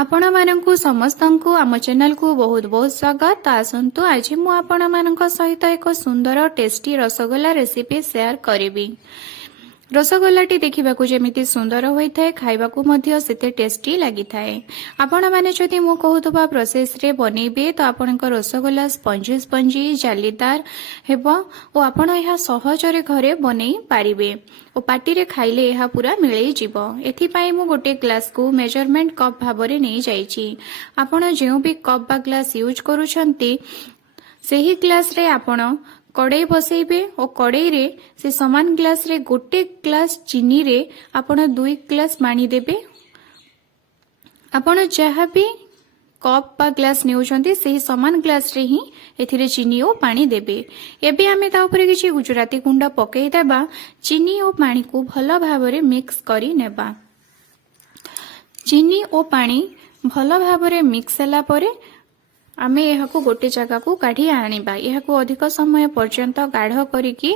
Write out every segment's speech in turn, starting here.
आपण मानकु समस्तंकु आम चैनल को बहुत बहुत स्वागत। आसंतु आज मु आपण मानक सहित एक सुंदर टेस्टी रसगोल्ला रेसिपी शेयर करिबी। रसगोल्लाटी देखिबाकू जेमिति सुंदर होइथाय खाइबाकू मध्य सेते टेस्टी लागिथाय। आपण माने जदि मु कहूतबा प्रोसेस रे बनेबे तो आपनक रसगोल्ला स्पंजी स्पंजी जालीदार हेबो ओ आपण एहा सहजरे घरे बनेई पारिबे ओ पार्टी रे खाइले एहा पूरा मिलै जिवो। एथि पई मु गोटे ग्लास को मेजरमेंट कप भाबरे नै जाईची। आपण जेउ भी कप बा ग्लास यूज करूछंती सेही ग्लास रे आपण कड़ाई बसैबे और कड़ाई रे से समान ग्लास रे गोटे ग्लास चीनी रे आपण 2 ग्लास पानी देबे। आपण जहाँ भी कप बा ग्लास नेउछंती सेही समान ग्लास रे ही एथिरे चीनी और पानी देबे। एबे आमे ता ऊपर किछि गुजराती गुंडा पकेई देबा। चीनी और पानी को भलो भाबरे मिक्स करी नेबा। चीनी और पानी भलो भाबरे मिक्स होला परे आमे यह को गोटे जगह को काढ़ी आनिबा। यह को अधिक समय पर्यंत गाढ़ करिकी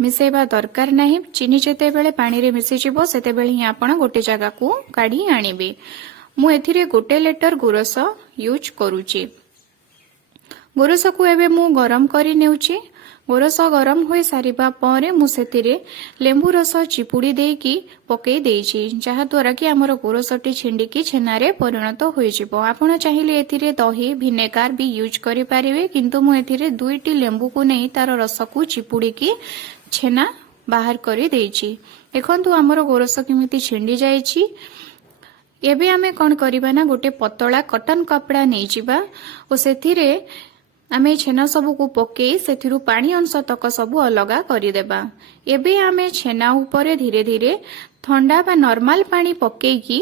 मिसेबा दरकार नाही। चीनी जेते बेले पानी रे मिसि जिवो सेते बेले ही आपण गोटे जगह को काढ़ी आनिबे। मु एथिरे गोटे लीटर गुरस यूज करूची। गुरस को एबे मु गरम करी नेउची। गुरस गरम होई सारिबा परे मु सेतिरे लेंबू रस चिपुड़ी देकी पकेई देइची, जहा द्वारा कि हमर गुरसटी छिंडिकी छेनारे परिणत होई जिवो। आपण चाहिले एथिरे दही विनेगार भी यूज करि पारिबे, किंतु मु एथिरे 2टी लेंबू को नै तार रस को चिपुड़ी की छेना बाहर करि देइची। देखंतु हमर गुरस किमिति छिंडी जाईची। एबे आमे कोन करिबा ना गोटे पतला कॉटन कपड़ा नै जिबा ओ सेथिरे आमे छेना सबु को पकेई सेथिरु पानी अंश तक सबु अलगा करि देबा। एबे आमे छेना ऊपर धीरे धीरे ठंडा बा नॉर्मल पानी पकेई की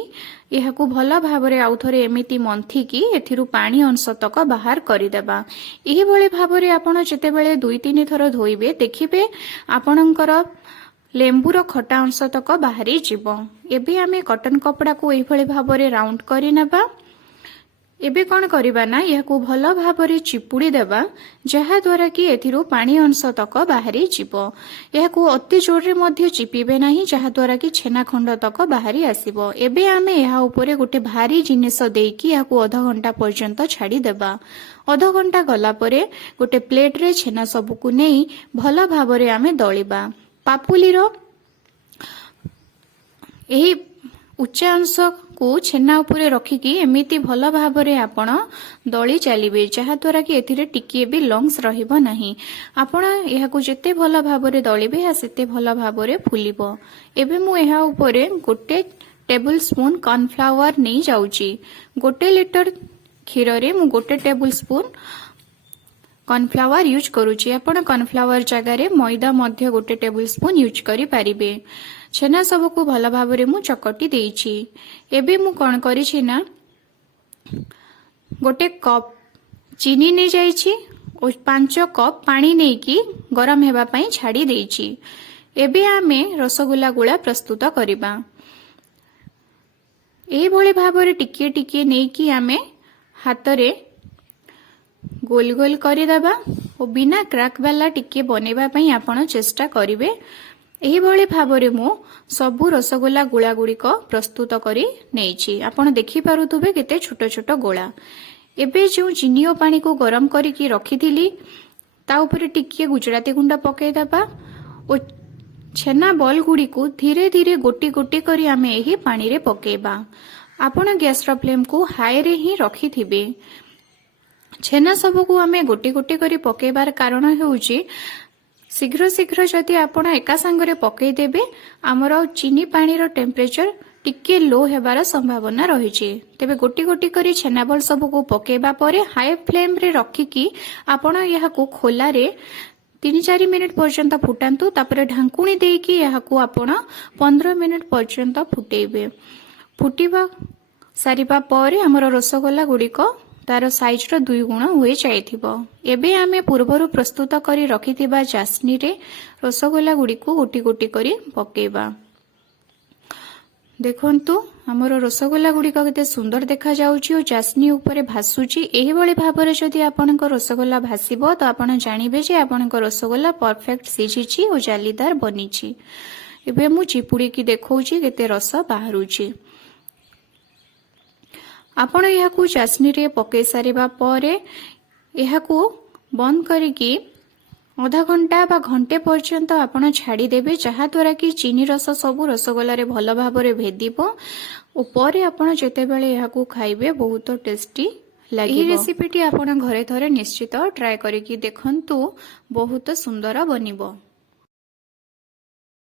एहाकू भलो भाबरे आउथरे एमिति मंथी की एथिरु पानी अंश तक बाहर करि देबा। एही भली भाबरे आपण जेते बेले 2-3 थर धोइबे देखिबे आपणकर लेंबूर खटा अंश तक बाहरी जिवो। एबे आमे कॉटन कपड़ा को एही भली भाबरे राउंड करि नेबा। एबे कौन करिबा ना यह को भलो भाबरे चिपुड़ी देबा, जहा द्वारा कि एथिरु पानी अंश तक बाहरी जिवो। यह को अति जोर रे मध्य चिपिबे नाही, जहा द्वारा कि छेना खंड तक बाहरी आसीबो। एबे आमे यहा ऊपर गोटे भारी जिनिस देकी यहा को आधा घंटा पर्यंत छाड़ी देबा। आधा घंटा गला परे गोटे प्लेट रे छेना सबु को नेई भलो भाबरे आमे दळिबा। पापुली रो एही उच्चा अंश को छेना उपरे रखिकी एमिति भलो भाबरे आपण दळी चलिबे, जहा द्वारा कि एथिरे टिकिए भी लंग्स रहिबो नाही। आपण एहा को जेते भलो भाबरे दळिबे आ सेते भलो भाबरे फुलिबो। एबे मु एहा उपरे गोटे टेबल स्पून कॉर्नफ्लावर नै जाउची। गोटे लीटर क्षीर रे मु गोटे टेबल स्पून कॉर्नफ्लावर यूज करूची। आपण कॉर्नफ्लावर जगह रे मैदा मध्य गोटे टेबल स्पून यूज करि पारिबे। छेना सब को भलो भाबरे मु चकटी देइची। एबे मु कोन करिछि ना गोटे कप चीनी नै जाइछि ओ 5 कप पानी नै की गरम हेबा पई छाडी देइछि। एबे आमे रसगोल्ला गुळा प्रस्तुत करिबा। एही भली भाबरे टिके टिके नै की आमे हाथ रे गोल गोल करि देबा ओ बिना क्रैक वाला टिके बनेबा पई आपण चेष्टा करिवे। एही भली भाबरे मु सबु रसगोल्ला गोला गुडी को प्रस्तुत करी नेइछि। आपण देखि पारुथुबे केते छोट छोट गोला। एबे जो चीनी ओ पानी को गरम करिकी रखिथिली ता ऊपर टिके गुजराती गुंडा पकेई देबा ओ छेना बॉल गुडी को धीरे धीरे गोटी गोटी करी आमे एही पानी रे पकेइबा। आपण गैस रो फ्लेम को हाई रे ही रखिथिबे। छेना सब को आमे गोटी गोटी करी पकेइबार कारण हेउची शीघ्र शीघ्र जदि आपण एका संगरे पकई देबे हमर चीनी पानी रो टेम्परेचर टिके लो हेबार संभावना रहिछि। तेबे गोटी गोटी करी छेना बॉल सब को पकेबा परे हाई फ्लेम रे रखिकी आपण यहा को खोला रे 3-4 मिनिट पर्यंत फुटांतु। तापर ढांकुणी देकी यहा को आपण 15 मिनिट पर्यंत फुटेबे। फुटिबा सारिबा परे हमर रसगोल्ला गुडी को तार साइज रो 2 गुण होई जाइथिबो। एबे आमे पूर्वरु प्रस्तुत करी रखिथिबा चासनी रे रसगोल्ला गुडी को गोटी गोटी करी पकेबा। देखंतु हमर रसगोल्ला गुडी को केते सुंदर देखा जाउची ओ चासनी ऊपर भासुची। एही भली भाबरे जदि आपनक रसगोल्ला भासिबो तो आपण जानिबे जे आपनक रसगोल्ला परफेक्ट सिझिची ओ जालीदार बनिची। एबे मु चिपुड़ी की देखौची केते रस बाहरुची। ଆପଣ ଏହାକୁ ଚାଶନୀରେ ପକାଇ ସାରିବା ପରେ ଏହାକୁ ବନ୍ଦ କରିକି ଅଧା ଘଣ୍ଟା ବା ଘଣ୍ଟେ ପର୍ଯ୍ୟନ୍ତ ଆପଣ ଛାଡ଼ିଦେବେ, ଯାହାଦ୍ୱାରା କି ଚିନି ରସ ସବୁ ରସଗୋଲାରେ ଭଲ ଭାବରେ ଭେଦିବ ଓ ପରେ ଆପଣ ଯେତେବେଳେ ଏହାକୁ ଖାଇବେ ବହୁତ ଟେଷ୍ଟି ଲାଗିବ। ଏହି ରେସିପିଟି ଆପଣ ଘରେ ଥରେ ନିଶ୍ଚିତ ଟ୍ରାଏ କରିକି ଦେଖନ୍ତୁ, ବହୁତ ସୁନ୍ଦର ବନିବ।